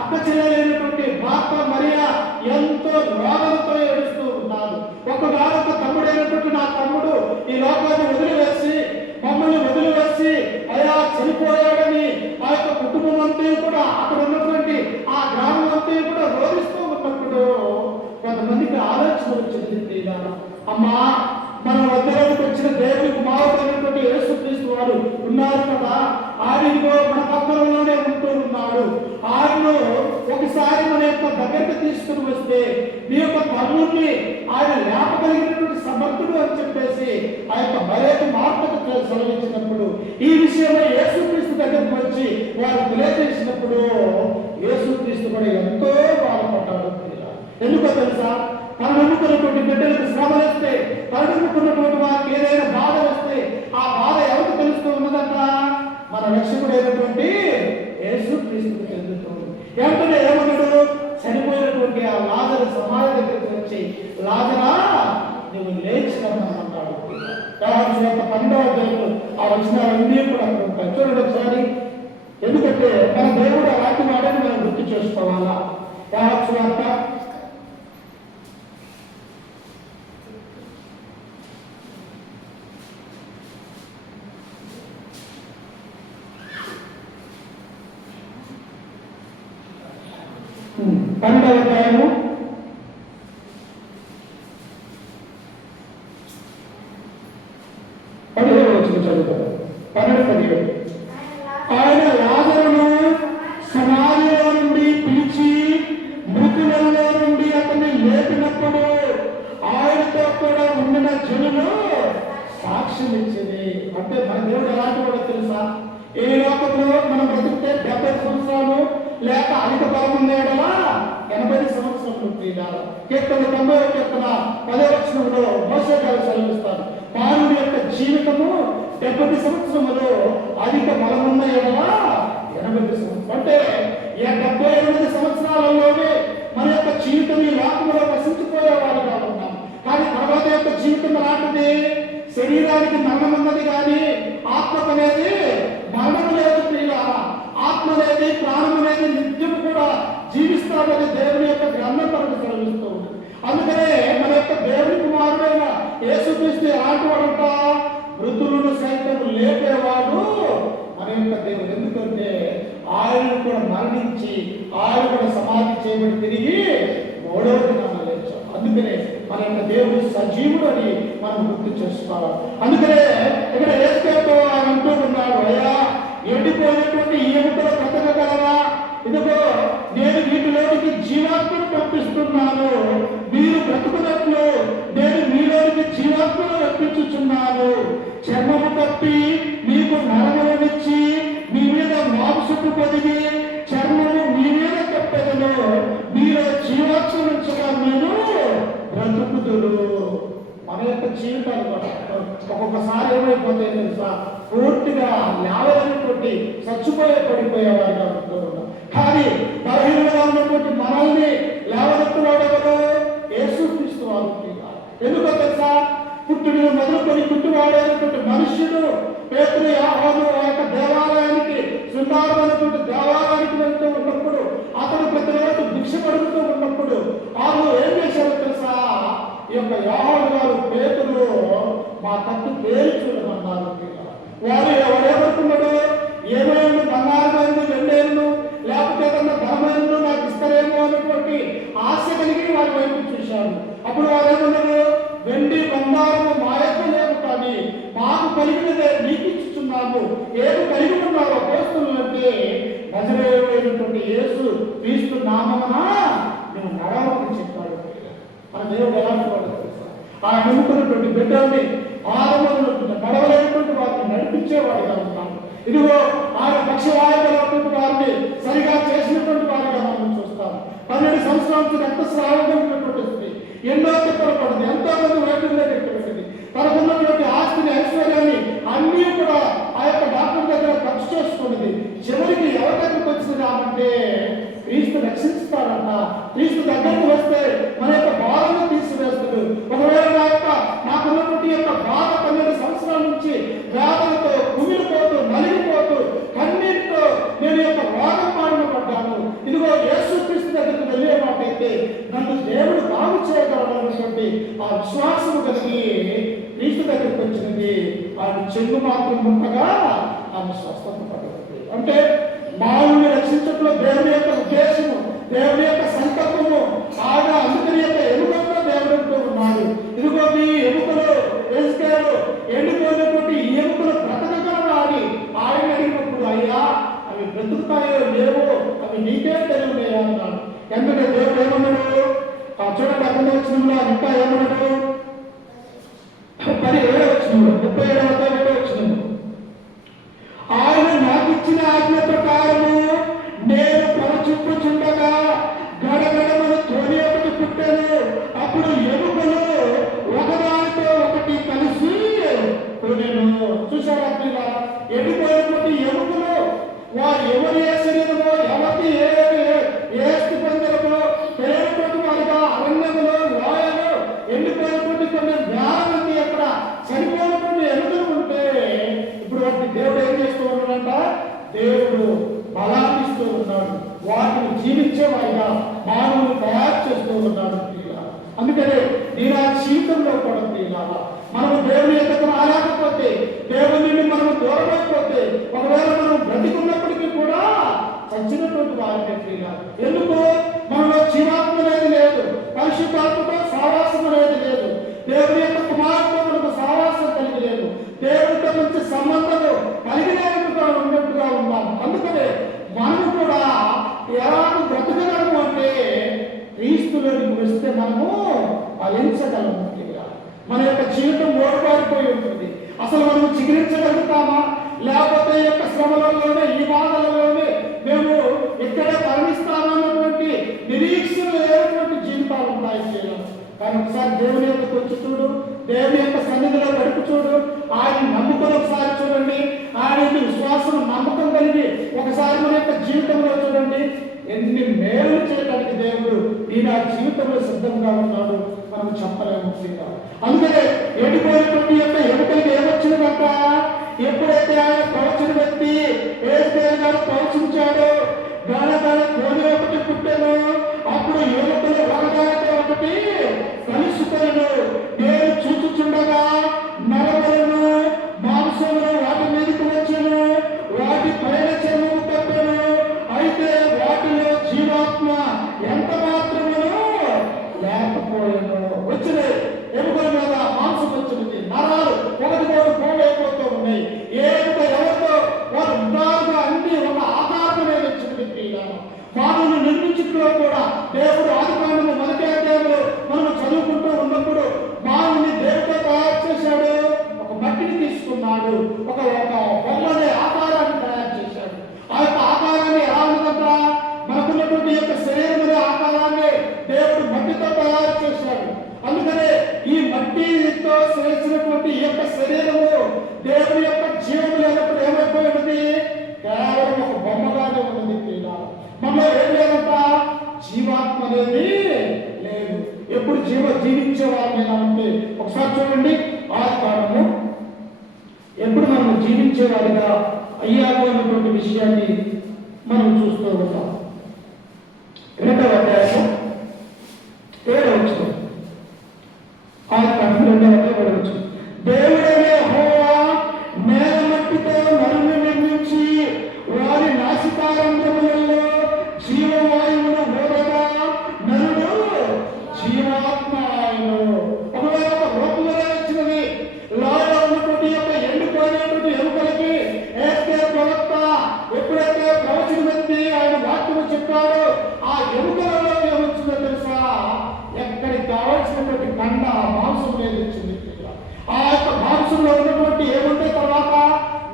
అక్క చెల్లెలైనటువంటి మార్త మరియా ఎంతో రోగంతో ఏడుస్తూ ఉన్నారు. ఒకగానొక తమ్ముడైనటువంటి నా తమ్ముడు ఈ లోకాన్ని వదిలివేసి మమ్మల్ని వదిలివేసి అయా చనిపోయాడని ఆ యొక్క కుటుంబం అంతా కూడా అక్కడ ఉన్నటువంటి ఆ గ్రామం అంతా కూడా రోధిస్తూ ఉన్నప్పుడు కొంతమందికి ఆలోచన వచ్చింది, అమ్మా మన వద్దలోకి వచ్చిన దేవుని కుమారుడైనటువంటి యేసుక్రీస్తు వారు ఉన్నారు కదా, ఆయనలో మన పక్కనలోనే ఉంటూ ఉన్నాడు. ఆయనను ఒకసారి మన యొక్క దగ్గరికి తీసుకుని వస్తే నీ యొక్క తమ్ముడిని ఆయన లేపగలిగినటువంటి సమర్థుడు అని చెప్పేసి ఆ యొక్క మరేక మార్పుకు సెలవించినప్పుడు ఈ విషయమై యేసుక్రీస్తు దగ్గరకు వచ్చి వారు తెలియజేసినప్పుడు యేసుక్రీస్తు కూడా ఎంతో బాధపడ్డాడు. ఎందుకో తెలుసా, తను నమ్ముకున్నటువంటి బిడ్డలకు శ్రమ వస్తే, తను నమ్ముకున్నటువంటి వారికి ఏదైనా బాధ వస్తే ఆ బాధ ఎవరికి తెలుస్తూ ఉన్నదంట? మన రక్షకుడైనటువంటి యేసుక్రీస్తుకు తెలుస్తుంది. వెంటనే ఏమన్నాడు? చనిపోయినటువంటి ఆ లాజరు సమాధి దగ్గరికి వచ్చి, లాజరా నువ్వు లేచినన్నాడు. యోహాను యొక్క 12వ అధ్యాయంలో ఆ వచనాలన్నీ కూడా ఉంటాయి. చూడండి ఒకసారి. ఎందుకంటే మన దేవుడు అలాంటి వాడని మనం గుర్తు చేసుకోవాలా. యోహాను వార్త 12వ అధ్యాయము 17వ వచనం చదువుతారు. 12:17. ఆయన లాజరును సమాధిలో నుండి పిలిచి మృతులలో నుండి అతన్ని లేపినప్పుడు ఆయనతో కూడా ఉండిన జనులు సాక్ష్యం ఇచ్చింది. అంటే మన దేవుడు ఎలాంటి వాడో తెలుసా? ఏ లోకంలో మనం బ్రతికితే 70 సంవత్సరాలు లేక అధిక బలం ఉండేలా 80 సంవత్సరాలు ప్రియులారా. కీర్తన 90వ కీర్తన 10వ వచనంలో మోషే గారు సెలవిస్తారు, మానవుడి యొక్క జీవితము 70 సంవత్సరములో అధిక బలం ఉన్న ఎడలా 80 సంవత్సరాలు. అంటే 78 సంవత్సరాలలోనే మన యొక్క జీవితం ఈ లోకంలో నశించిపోయే వారుగా ఉన్నాం. కానీ తర్వాత యొక్క జీవితం అలాంటిది. శరీరానికి మరణం ఉన్నది కానీ ఆత్మకు అనేది మరణం లేదు ప్రియులారా. ఆత్మ అనేది ప్రాణం అనేది నిత్యం కూడా జీవిస్తామని దేవుని యొక్క గ్రంథం మనకు సెలవిస్తూ ఉంటుంది. అందుకనే మన యొక్క దేవుని కుమారుడైన యేసుక్రీస్తు ఎలాంటి వాడంట? మృతులను సైతం లేపేవాడు మన యొక్క దేవుడు. ఎందుకంటే ఆయన కూడా మరణించి ఆయన కూడా సమాధి చేయబడి తిరిగి 3వ దినాన లేచాడు. అందుకనే మన యొక్క దేవుడు సజీవుడు అని మనం గుర్తు చేసుకోవాలి. అందుకనే ఇక్కడ యేసుతో ఆయన అంటూ ఉన్నాడు, అయ్యా ఎండిపోయినటువంటి ఈ ఎముకలు బ్రతకగలవా? ఇదిగో నేను వీటిలోనికి జీవాత్మను పంపిస్తున్నాను, మీరు బ్రతుకున్నట్లు నేను మీలోనికి జీవాత్మను రప్పించుచున్నాను. చర్మము కప్పి మీకు నరములనిచ్చి మీ మీద మాంసపు పొదిగి చర్మము మీ మీద కప్పెదను, మీలో ఒక్కొక్కసారి ఏమైపోతాయి తెలుసా, పూర్తిగా లేవలేనటువంటి చచ్చిపోయే పడిపోయేవారిగా ఉంటున్నాం. కానీ బలహీనంగా ఉన్నటువంటి మనల్ని లేవనెత్తు వాడెవరు? యేసుక్రీస్తు వారు. ఎందుకో తెలుసా, పుట్టుడు మొదలుకొని పుట్టువాడైనటువంటి మనుష్యుడు పేతురు యోహాను ఆ యొక్క దేవాలయానికి, సుందరమైనటువంటి దేవాలయానికి వెళ్తూ ఉన్నప్పుడు, అతను ప్రతిరోజు భిక్ష పడుతూ ఉన్నప్పుడు వాళ్ళు ఏం చేశారో తెలుసా, ఈ యొక్క యోహాను గారు పేతురు మా తట్టు పేరు చూడమన్నారు. వారు ఎవరేమనుకున్నాడు, ఏమైనా బంగారమైంది వెండేళ్ళు లేకపోతే ఏదన్నా ధనమైందో నాకు ఇస్తారేమో అన్నటువంటి ఆశ కలిగి వారి వైపు చూశారు. అప్పుడు వారు ఏమన్నారు, వెండి బంగారము మా యొక్క లేవు, కానీ మాకు కలిగినదే నీకు ఇచ్చుచున్నాము, ఏమి కలిగి ఉన్నారో పోస్తున్నట్టే నజరేయుడైనటువంటి యేసు క్రీస్తు నామమున నువ్వు నడవమని చెప్పాడు. మన దేవుడు ఎలాంటి వాడు తెలుసా, ఆ నమ్ముకున్నటువంటి బిడ్డల్ని ఆరంభంలో నడవలేనటువంటి వారిని నడిపించేవాడిగా ఉన్నాము. ఇదిగో ఆయన పక్షవాయువులటువంటి వారిని సరిగా చేసినటువంటి వారిగా మనం చూస్తాము. 12 సంవత్సరాల నుంచి రక్తస్రావమైనటువంటి స్త్రీ ఎన్నో తిప్పలు పడింది, ఎంతో మంది వైద్యుల్లో పెట్టబడింది. తనకున్నటువంటి ఆస్తిని, ఐశ్వర్యాన్ని అన్నీ కూడా ఆ యొక్క డాక్టర్ దగ్గర ఖర్చు చేసుకున్నది. చివరికి ఎవరి దగ్గరకు వచ్చింది అంటే క్రీస్తు రక్షిస్తాడన్న, క్రీస్తు దగ్గరకు వస్తే మన యొక్క బాధను తీసివేస్తాడు. ఒకవేళ నాకున్నటువంటి యొక్క బాధ 12 సంవత్సరాల నుంచి వేదనతో కుమిలిపోతూ నలిగిపోతూ కన్నీటితో నేను యొక్క రోగం బారిన పడ్డాను, ఇదిగో యేసుక్రీస్తు దగ్గరికి వెళ్ళే మాటైతే నన్ను దేవుడు బాగు చేయగలడన్నటువంటి ఆ విశ్వాసం కలిగి క్రీస్తు దగ్గరికి వచ్చినది. ఆయన చెంగు మాత్రం ముందుగా ఆమె స్వస్థత పడుతుంది. అంటే మానవుని రక్షించడంలో దేవుని యొక్క ఉద్దేశము, దేవుని యొక్క సంకల్పము, ఆయన అందుకని యొక్క ఎముకలతో దేవుడితో ఉన్నాడు. ఇదిగో మీ ఎముకలు ఎస్కేలు ఎండిపోయినటువంటి ఈ ఎముకలు బ్రతకగలవా అని ఆయన అడిగినప్పుడు, అయ్యా అవి బ్రతుకుతాయో లేవో అవి నీకే తెలియలేయా అన్నాడు. ఎందుకంటే దేవుడు ఏమన్నాడు, చూడండి అక్కడ వచ్చినంలో ఇంకా ఏమన్నాడు, 17వ వచనంలో 37వ వచనంలో, ఆయన నాకు ఇచ్చిన ఆజ్ఞ ప్రకారము నేను పరచుప్పుచుండగా గడగడమను తోని ఒకటి పుట్టాను. అప్పుడు ఎముకలు ఒకదానితో ఒకటి కలిసి నేను చూశాను. అట్లా ఎండిపోయినటువంటి ఎముకలు వారు ఎవరు ఏ శరీరమో, ఎవరికి ఏ స్థితిలో తెలియనటువంటి వారిగా అరణ్యములో, లోయలో ఎండిపోయినటువంటి కొన్ని వేల మంది అక్కడ చనిపోయినటువంటి ఎముకలు ఉంటే ఇప్పుడు వాటిని దేవుడు ఏం చేస్తూ ఉన్నాడంట, దేవుడు బలాన్నిస్తూ ఉన్నాడు, వాటిని జీవించేవారిగా మానవులు తయారు చేస్తూ ఉన్నాడు. అందుకనే నేను ఆ జీవితంలో కూడా మనము దేవుని యొక్క ఆరాకపోతే, దేవుని నుండి మనము దూరమైపోతే, ఒకవేళ మనం బ్రతికున్నప్పటికీ కూడా చచ్చినటువంటి వారికి ఎందుకు మనలో జీవాత్మ అనేది లేదు, పరిశుద్ధాత్మతో సావాసం అనేది లేదు, దేవుని యొక్క కుమారుతో మనకు సావాసం కలిగి లేదు, దేవుడితో మంచి సంబంధము కలిగినట్టుగా ఉన్నట్టుగా ఉన్నాము. అందుకనే మనము కూడా ఎలాగ బ్రతకగలము అంటే క్రీస్తులోకి వస్తే మనము ఫలించగలము. మన యొక్క జీవితం ఓడిపారిపోయి ఉంటుంది. అసలు మనము చికిరించగలుగుతామా, లేకపోతే ఈ యొక్క శ్రమలలోనే, ఈ బాధలలోనే మేము ఇక్కడే మరణిస్తామన్నటువంటి నిరీక్షణ లేనటువంటి జీవితాలు ఉంటాయి చేయాలి. కానీ ఒకసారి దేవుని యొక్క వచ్చి చూడు, దేవుని యొక్క సన్నిధిలో గడుపు చూడు, ఆయన నమ్ముకొని ఒకసారి చూడండి, ఆయన విశ్వాసం నమ్మకం కలిగి ఒకసారి మన యొక్క జీవితంలో చూడండి, ఎన్ని మేలు చేయడానికి దేవుడు ఈ నా జీవితంలో సిద్ధంగా ఉన్నాడు మనం చెప్పలేము. అందుకనే ఎండిపోయినటువంటి యొక్క ఎముకలకి ఏమొచ్చిందంట, ఎప్పుడైతే ఆయన ప్రవచన వ్యక్తి ఏసుగారు ప్రవచించాడో గడగడ కోడి ఒకటి పుట్టాను, అప్పుడు ఎముకలు ఒకదానితో ఒకటి కలుసుకొనను, నేను చూచుచుండగా నరములను మాంసములు వాటి మీదకి వచ్చాను, వాటి పైన చర్మము కప్పాను, అయితే వాటిలో జీవాత్మ ఎంత మాత్రమో లేకపోయాను. వచ్చినాయి ఎముకల మీద మాంసం వచ్చింది, నరాలు ఒకటి పోలైపోతూ ఉన్నాయి. ఎవరితో వారు ఉదారుగా అన్ని ఒక ఆధారమే వచ్చింది. మానవుని నిర్మించడంలో కూడా దేవుడు ఆదికాండము 1వ అధ్యాయంలో మనం చదువుకుంటూ ఉన్నప్పుడు మానవుని దేవుడితో తయారు చేశాడు, ఒక మట్టిని తీసుకున్నాడు, ఒక బొమ్మనే ఆకారాన్ని తయారు చేశాడు. ఆ యొక్క ఆకారాన్ని ఎలా ఉందంట, మనకున్నటువంటి యొక్క శరీరం ఆకారాన్ని దేవుడు మట్టితో తయారు చేశాడు. అందుకనే ఈ మట్టితో మట్టితో చేసినటువంటి ఈ యొక్క శరీరము దేవుని యొక్క జీవం లేనప్పుడు ఏమైపోయినది? కేవలం ఒక బొమ్మగానే ఉన్నది. మనలో ఏం లేదంట? జీవాత్మ అనేది లేదు. ఎప్పుడు జీవించే వారిని ఉంటే ఒకసారి చూడండి, ఆదికాండము ఎప్పుడు మనం జీవించేవారిగా అయ్యాము అన్నటువంటి విషయాన్ని మనం చూస్తూ ఉంటాం. 2వ అధ్యాయం 7వ వచనం, ఆదికాండం 2వ అధ్యాయం 7వ వచనం. దేవుడైన యెహోవా నేల మట్టితో నరుని నిర్మించి వారి నాసికారంధ్రములలో జీవవాయువును ఊదగా నరుడు జీవాత్మ ఆయను. ఒకవేళ ఒక రూపంలో వచ్చినది లోయలో ఉన్నటువంటి యొక్క ఎండిపోయినటువంటి ఎముకలకి ప్రవక్త ఎప్పుడైతే ప్రవచనం ఎత్తి ఆయన వాక్యము చెప్పాడో ఆ ఎముకలలో ఏమొచ్చిందో తెలుసా? ఎక్కడికి కావాల్సినటువంటి కండ మాంసం లేదు వచ్చింది. ఆ యొక్క మాంసంలో ఉన్నటువంటి ఏముంటే తర్వాత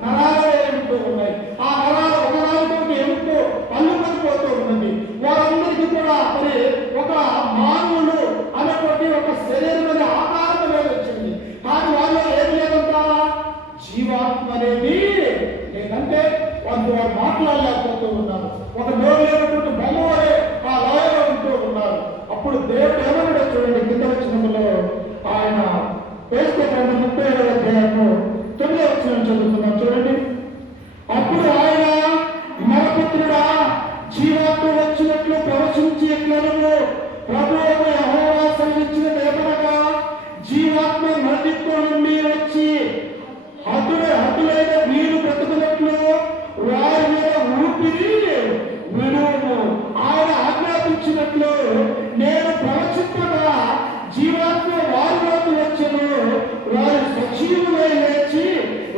నరాలు ఏమిటో ఉన్నాయి. ఆ నరాలు ఒకనాలుగు ఏమిటో పళ్ళు పడిపోతూ ఉన్నది. వారందరికీ కూడా మరి ఒక మానవుడు అనేటువంటి ఒక శరీరం ఆకారం అనేది వచ్చింది. కానీ వాళ్ళు ఏం లేదంతా జీవాత్మ అనేది లేదంటే వారు మాట్లాడలేకపోతూ ఉన్నారు. ఒక నోరు లేనటువంటి బొమ్మవాడే ఆ లోయలో ఉంటూ ఉన్నారు. అప్పుడు దేవుడు ఏమన్నాడో చూడండి, కింద వచ్చినప్పుడు ఆయన వేస్తే 37వ అధ్యాయము 9వ వచనం చదువుతున్నాం చూడండి. అప్పుడు ఆయన నరపుత్రుడా, జీవాత్మ వచ్చినట్లు ప్రవచించి ఎట్లను ప్రభువు యెహోవా సెలవిచ్చినది ఏమనగా, జీవాత్మ మరణితో నుండి వచ్చి హతులైన వీరు బ్రతుకున్నట్లు వారి మీద ఊపిరి విడుము. ఆయన ఆజ్ఞాపించినట్లు నేను ప్రవచింపగా జీవాత్మ వారిలోకి వచ్చను. వారు సజీవులై లేచి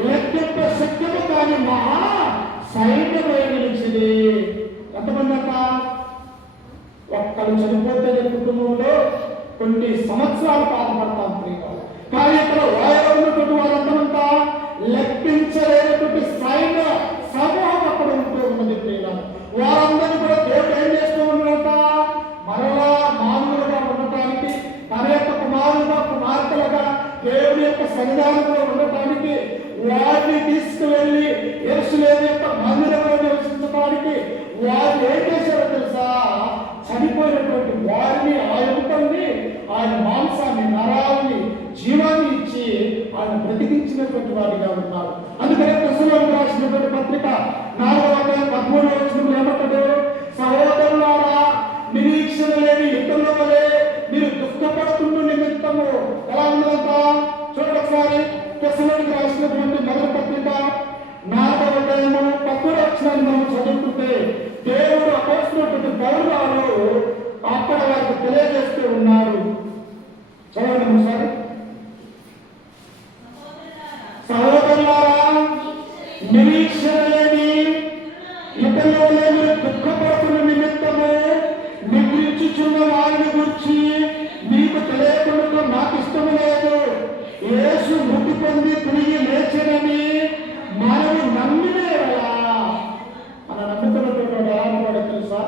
లెక్కింప శక్యము కాని మహా సైన్యమై నిలిచింది. ఎంతమంది అంట? ఒక్కరు చనిపోతే కుటుంబంలో కొన్ని సంవత్సరాలు బాధపడతాం ప్రియులు. కానీ ఇక్కడ వాయులో ఉన్నటువంటి వారంతా లెక్కించలేనటువంటి సైన్య సమూహం అక్కడ ఉంటూ ఉన్నది ప్రియులు. వారందరినీ కూడా దేవుడు ఏం చేస్తూ ఉన్నారంట? మరలా మానవులుగా ఉండటానికి, తన యొక్క కుమారులుగా కుమార్తెలుగా దేవుడి యొక్క సన్నిధానంలో ఉండటానికి వారిని తీసుకువెళ్ళి యెరూషలేము యొక్క మందిరంలో నివసించడానికి వారు ఏం చేశారో తెలుసా? చనిపోయినటువంటి వారిని, ఆ ఎముకల్ని, ఆయన మాంసాన్ని, నరాలని, జీవాన్ని ఇచ్చి ఆయన బ్రతికించినటువంటి వారిగా ఉన్నారు. అందుకనే తెస్సలోనికీయులకు రాసినటువంటి పత్రిక 4వ అధ్యాయం 13వ వచనంలో ఏమంటాడు? సహోదరులారా, నిరీక్షణ లేని యుద్ధంలో వలె మీరు దుఃఖపడుతున్న నిమిత్తము ఎలా ఉన్నదంట చూడండి ఒకసారి. తెస్సలోనికీయులకు రాసినటువంటి మొదటి పత్రిక 4వ అధ్యాయము 10వ వచనాన్ని మనం చదువుతుంటే దేవుడు అపోస్తులైనటువంటి పౌలు అక్కడ వారికి తెలియజేస్తూ ఉన్నాడు. చదవండి ఒకసారి. సహోదరులారా, నిరీక్షణ లేని ఇతరులో లేని దుఃఖపడుతున్న నిమిత్తము నిద్రించుచున్న వారిని గురించి మీకు తెలియకుండా నాకు ఇష్టం లేదు. యేసు మృతి పొంది తిరిగి లేచనని మనము నమ్మినేలా. మన నమ్ముతున్నటువంటి ఎలా తెలుసా?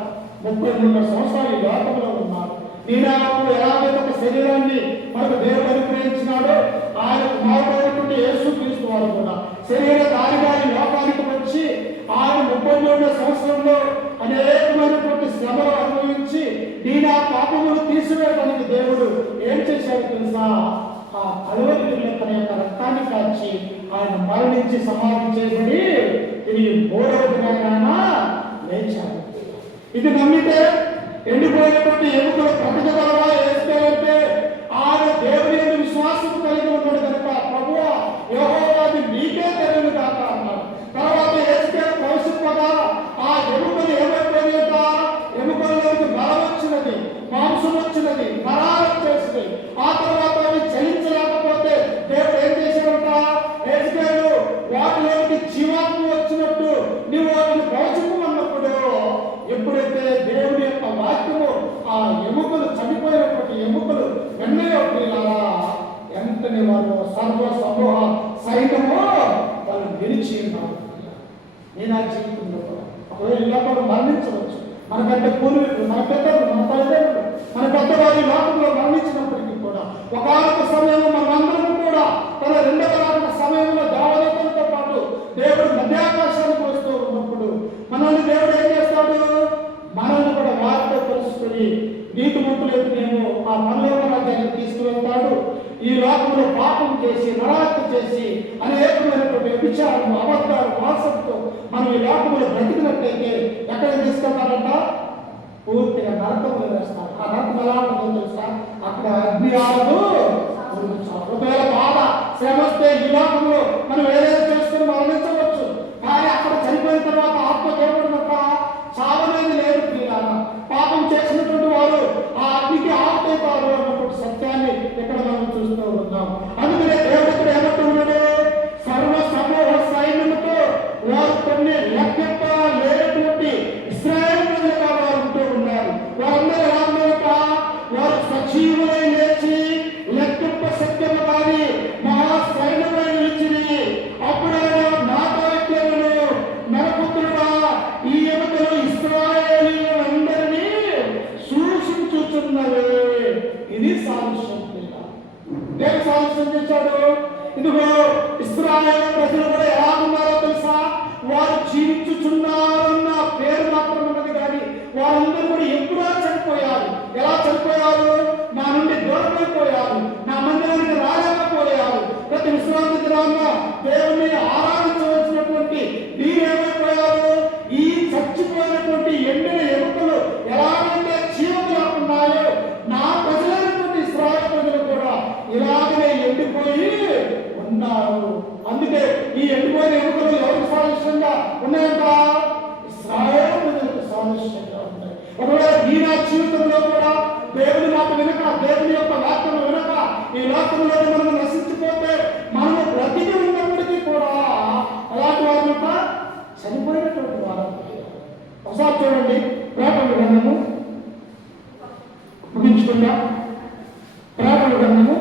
33 సంవత్సరాలు ఈ లోకంలో ఉన్నారు. నీనాకు ఎలాగైతే ఒక శరీరాన్ని మనకు దేవుడు అనుగ్రహించినాడో ఆయన కుమారుడైనటువంటి యేసుక్రీస్తు వారు కూడా శరీరధారిగా ఈ లోకానికి వచ్చి ఆయన 33వ సంవత్సరంలో అనేకమైనటువంటి శ్రమలు అనుభవించి నీనా పాపములు తీసివేయడానికి దేవుడు ఏం చేశాడు తెలుసా? ఆ కలువరిలో తన యొక్క రక్తాన్ని కాచి ఆయన మరణించి సమాధి చేయబడి తిరిగి 3వ దినాన లేచాడు. ఇది నమ్మితే ఎండిపోయినటువంటి ఎముకలు బ్రతకగలవా వేసుకోవాలంటే ఆయన దేవుని యందు విశ్వాసం కలిగి ఉన్నాడు కనుక ప్రభువా యెహోవా నీకే తెలియదు కాక అన్నాడు. తర్వాత యేసుకేలు ప్రవేశింపగా ఆ ఎముకలు ఏమైపోయినాక ఎముకల్లోకి బలం వచ్చినది, మాంసం వచ్చినది, నరాలు వచ్చేసింది. ఆ తర్వాత అవి చలించలేకపోతే దేవుడు ఏం చేశాడంట? యేసుకేలు వాటిలోకి జీవాత్మ వచ్చినట్టు నీవు వాటిని ప్రవచింపమన్నప్పుడు ఎప్పుడైతే దేవుని యొక్క వాక్యము ఆ ఎముకలు చనిపోయినటువంటి ఎముకలు వెన్నయ్యలా వెంటనే వారు సర్వ సమూహ సైన్యము వాళ్ళు గెలిచి ఉన్నారు. నేను ఆ జీవితంలో ఒకవేళ ఇలా కూడా మరణించవచ్చు. మనకంటే పూర్వీకులు, మన పెద్దలు, మన తల్లిదండ్రులు, మన పెద్దవారి లోకంలో మరణించినప్పటికీ కూడా ఒకనొక సమయంలో మనమందరం తన రెండవ రాకడ సమయంలో దేవదూతలతో పాటు దేవుడు మధ్యాకాశానికి వస్తూ ఉన్నప్పుడు మనల్ని దేవుడు ఏం చేస్తాడు? మనల్ని కూడా వారితో కలుసుకొని నీతిమంతులైతేనేమో ఆ పరలోక రాజ్యానికి తీసుకువెళ్తాడు. ఈ లోకంలో పాపం చేసి నరహత్య చేసి అనేకమైనటువంటి వ్యభిచారము అబద్ధాలు మోసంతో మనం ఈ లోకంలో బ్రతికినట్లయితే ఎక్కడ తీసుకెళ్తారంట? పూర్తిగా నరకంలో వేస్తారు. ఆ నరకం ఎలా ఉంటుందో తెలుసా? అక్కడ అగ్ని ఆడదు. ఒకవేళ బాధ శ్రమ వస్తే ఈ లోకంలో మనం ఏదైనా చేసుకుని మరణించవచ్చు. కానీ అక్కడ చనిపోయిన తర్వాత ఆత్మకి ఏమన్నట్ట? చావనేది లేదు. పాపం చేసినటువంటి వారు ఆ అగ్నికి ఆపుతారు అన్నటువంటి సత్యాన్ని ఇక్కడ మనం చూస్తూ ఉన్నాం. అందుకనే దేవుడు ఇక్కడ ఏమంటున్నాడు? సర్వ సమూహ సైన్యముతో వారు కొన్ని లెక్క లేనటువంటి ఇశ్రాయేలు ప్రజలుగా వారు ఉంటూ ఉన్నారు. వారందరూ ఎలా ఉన్నారట? వారు సజీవులై లేచి లెక్కింప సత్యము కాని మహా సైన్యమై నిలిచిరి. అప్పుడైనా నాతో ఎట్లను నరపుత్రుడా, ఈ ఎముకలు ఇశ్రాయేలీయులందరినీ సూచించుచున్నవే. ఇది సాదృశ్యం. దేవుడు సాదృశ్యం చేశాడు. ఇదిగో ఇశ్రాయేలు ప్రజలు కూడా ఎలా ఉన్నారో తెలుసా? వారు జీవించుచున్నారన్న పేరు మాత్రం ఉన్నది కానీ వారందరూ కూడా ఎప్పుడో చనిపోయారు. ఎలా చనిపోయారు? నా నుండి దూరమైపోయారు, నా మందిరానికి రాలేకపోయారు. ప్రతి విశ్రాంతి దినాన్న దేవుని ఆరాధించవలసినటువంటి వీరేమైపోయారు? ఈ చచ్చిపోయినటువంటి ఎండిన ఎముకలు ఎలాగైతే జీవం లేకున్నాయో నా ప్రజలైనటువంటి ఇశ్రాయేలు ప్రజలు కూడా ఇలాగనే ఎండిపోయి ఉన్నారు. అందుకే ఈ ఎండిపోయిన ఎముకలు ఎవరికి సాదృశ్యంగా ఉన్నాయంట? ఇశ్రాయేలు ప్రజలకు సాదృశ్యంగా ఉన్నాయి. ఒకవేళ ఈ నా జీవితంలో కూడా దేవుని మాట వినక, దేవుని యొక్క వాక్యము వినక ఈ లోకంలో మనం నశించిపోతే మనము బ్రతికి ఉన్నప్పటికీ కూడా అలాంటి వారంట చనిపోయినటువంటి వారు. ఒకసారి చూడండి, ప్రకటన గ్రంథము ముగించుకుందా? ప్రకటన గ్రంథము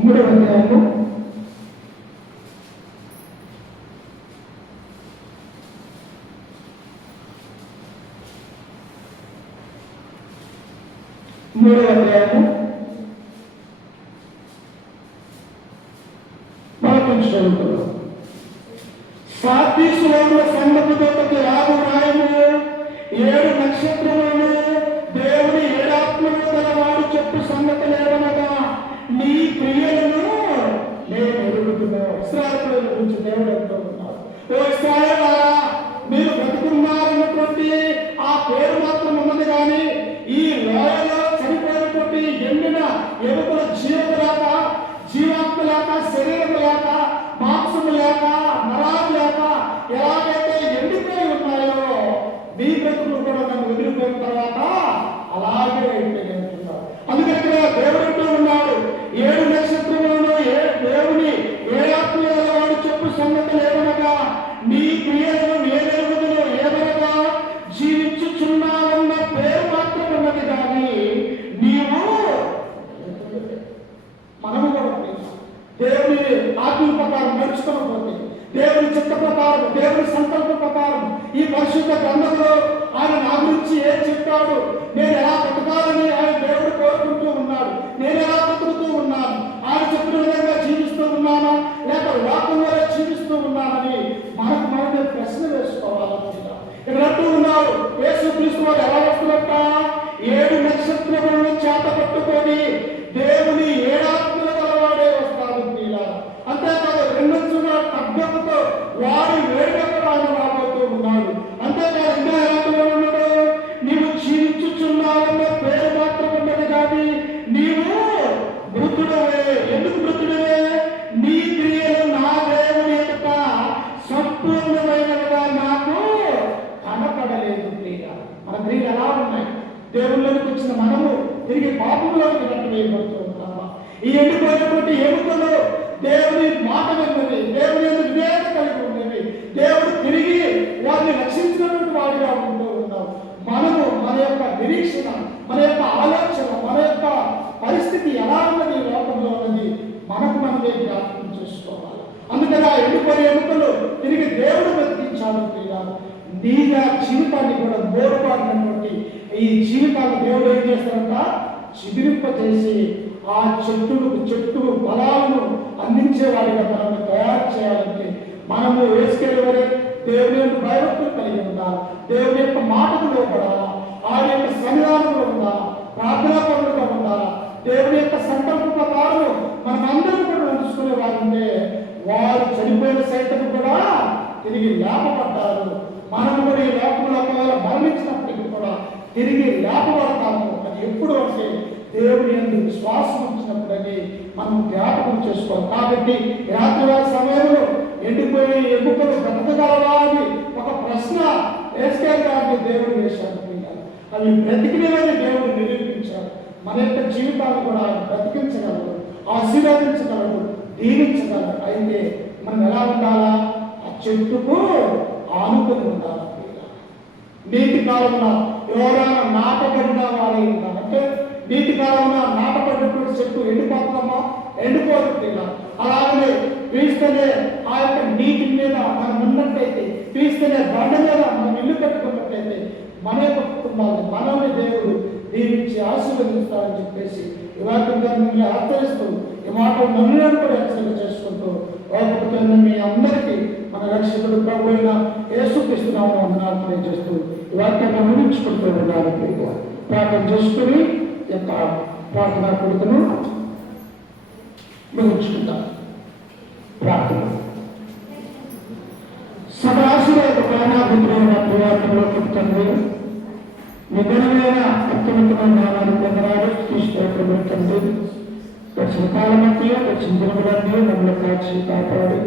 3వ అధ్యాయము 3వ అధ్యాయము 11వ సార్దీసులోని సంగతి దూతకి రాగు రాయము 7 నక్షత్రములను దేవుని 7 ఆత్మలు గలవాడు చెప్పు సంగతి లేవనగా నీ క్రియలను నేను ఎరుగుతున్నాను. ఇశ్రాయేలు గురించి దేవుడు అంటూ ఉన్నారు. ఓ ఇశ్రాయేలా, మీరు బ్రతుకున్నారన్నటువంటి ఆ పేరు మాత్రం ఉన్నది కానీ ఈ లోయలో చనిపోయినటువంటి ఎండిన ఎముకల జీవం లేక, జీవాత్మ లేక, శరీరం లేక, మాంసము లేక, నరాలు లేక ఎలాగైతే ఎండిపోయి ఉన్నాయో మీ బ్రతుకులు కూడా నన్ను వదిలిపోయిన తర్వాత అలాగే ఎండిపోయి ఉంటున్నారు. అందుకని దేవుడు అంటూ ఉన్నాడు, 7 నక్షత్రములను దేవుని 7 ఆత్మలు గలవాడు చెప్పు సంగతి లేవనగా నీ క్రియలను నేనెరుగుదును. ఏమనగా జీవించుచున్నావన్న పేరు మాత్రం ఉన్నది కానీ నీవు మనము కూడా దేవుని ఆజ్ఞ ప్రకారం నడుచుకోకపోతే, దేవుని చిత్త ప్రకారం, దేవుని సంకల్ప ప్రకారం ఈ పరిశుద్ధ గ్రంథంలో ఆయన నా గురించి ఏం చెప్పాడు, నేను ఎలా బ్రతకాలని ఆయన దేవుడు కోరుకుంటూ ఉన్నాడు, నేను ఎలా బ్రతుకుతూ ఉన్నాను, ఆయన చెప్పిన విధంగా జీవిస్తూ ఉన్నానా లేక లోకంలో జీవిస్తూ ఉన్నానని మనమే ప్రశ్న వేసుకోవాలనుకుంటా. ఇక్కడ అంటూ ఉన్నాడు, యేసుక్రీస్తు వారు ఎలా వస్తున్నట్ట? 7 నక్షత్రములను చేత పట్టుకొని దేవుని 7 ఆత్మల గలవాడే వస్తాడు. అంతేకాదు 2 ఖడ్గముతో వారి వేడుకలు ఆయన రాబోతూ ఉన్నాడు. అంతేకాదు ఇంకా ఎలా ఉన్నాడు? నీవు జీవించుచున్నావన్న పేరు మాత్రం ఉన్నది కానీ నీవు మృతుడవే. ఎందుకు మృతుడవే? నీ క్రియలు నా దేవుని యొక్క సంపూర్ణమైనవిగా నాకు కనపడలేదు. ప్రియ, మన క్రియలు ఎలా ఉన్నాయి? దేవుళ్ళకి వచ్చిన మనము తిరిగి పాపంలోకి నెట్టవేయబడుతూ ఉన్నామా? ఈ ఎండిపోయినటువంటి ఎముకలు దేవుని మాట విన్నవి, దేవుని విధేయత కలిగి ఉన్నవి, దేవుడు తిరిగి వారిని రక్షించినటువంటి వాడిగా ఉంటూ ఉన్నాం. మనము మన యొక్క నిరీక్షణ, మన యొక్క ఆలోచన, మన యొక్క పరిస్థితి ఎలా ఉన్నది ఈ లోకంలో ఉన్నది మనకు మనమే జ్ఞాపకం చేసుకోవాలి. అందుకని ఆ ఎండిపోయే ఎముకలు తిరిగి దేవుడు బ్రతికించాడు ప్రియులారా. నీగా జీవితాన్ని కూడా మోడుపాడినటువంటి ఈ జీవితాన్ని దేవుడు ఏం చేస్తారంట, చిదిరింపజేసి ఆ చెట్టు ఫలాలను అందించేవాడిగా మనల్ని తయారు చేయాలంటే మనము వేసుకెళ్ళి దేవుని యొక్క భయభక్తులు కలిగి ఉండాలి, దేవుని యొక్క మాటకు లోపడాలా, ఆయన యొక్క సన్నిధానంలో ఉండాలా, ప్రార్థనాపరులుగా ఉండాలా, దేవుని యొక్క సంకల్ప ప్రకారం మనమందరం కూడా నడుచుకునే వారంటే వారు చనిపోయిన సైతం కూడా తిరిగి లేపబడ్డారు. మనము కూడా ఈ లోకంలో ఒకవేళ మరణించినప్పటికీ కూడా తిరిగి లేపబడతాము. అది ఎప్పుడు అంటే దేవుని యందు విశ్వాసం ఉంచినప్పుడని మనం జ్ఞాపకం చేసుకోవాలి. కాబట్టి రాత్రివారి సమయంలో ఎండిపోయి ఎముకలు బ్రతకగలవా అని ఒక ప్రశ్న వేసుకోవడానికి దేవుడు వేశాడు. అవి బ్రతికినవని దేవుడు నిరూపించాడు. మన యొక్క జీవితాన్ని కూడా బ్రతికించగలడు, ఆశీర్వదించగలడు, దీవించగలడు. అయితే మనం ఎలా ఉండాలా, ఆ చెట్టుకు ఆనుకొని ఉండాలి. నీటి కాలంలో ఎవరైనా నాటబడిన వారే ఉండాలి. అంటే నీటి కాలంలో నాటబడినటువంటి చెట్టు ఎండిపోతుందమ్మా, ఎండిపోతుంది. అలాగనే క్రీస్తునే ఆ యొక్క నీటి మీద మనం ఉన్నట్టయితే, క్రీస్తునే బండ మీద మనం ఇల్లు కట్టుకున్నట్టయితే మన యొక్క కుటుంబాన్ని మనల్ని దేవుడు దీవించి ఆశీర్వదిస్తారని చెప్పేసి ఇవాళ మిమ్మల్ని ఆచరిస్తూ ఈ మాట నన్ను కూడా హెచ్చరిక చేసుకుంటూ ఓపికతో మీ అందరికీ మన రక్షకుడు ప్రభు అయిన యేసుక్రీస్తునామమున వందనాలు తెలియజేస్తూ ఈ వాక్యాన్ని ముగించుకుంటూ ఉండాలి. ప్రార్థన చేసుకుని యొక్క ప్రార్థనా కొడుకును ముగించుకుంటాం. ప్రార్థన. సదాశివ ప్రాణాభిప్రాయ ప్రయాణంలో చెప్తుంది. నిజమైన అత్యున్నతమైన నామాలు పొందరాలు తీసుకుంటుంది. వచ్చిన కాలం మధ్య వచ్చిన దినములన్నీ మమ్మల్ని కాచి కాపాడు.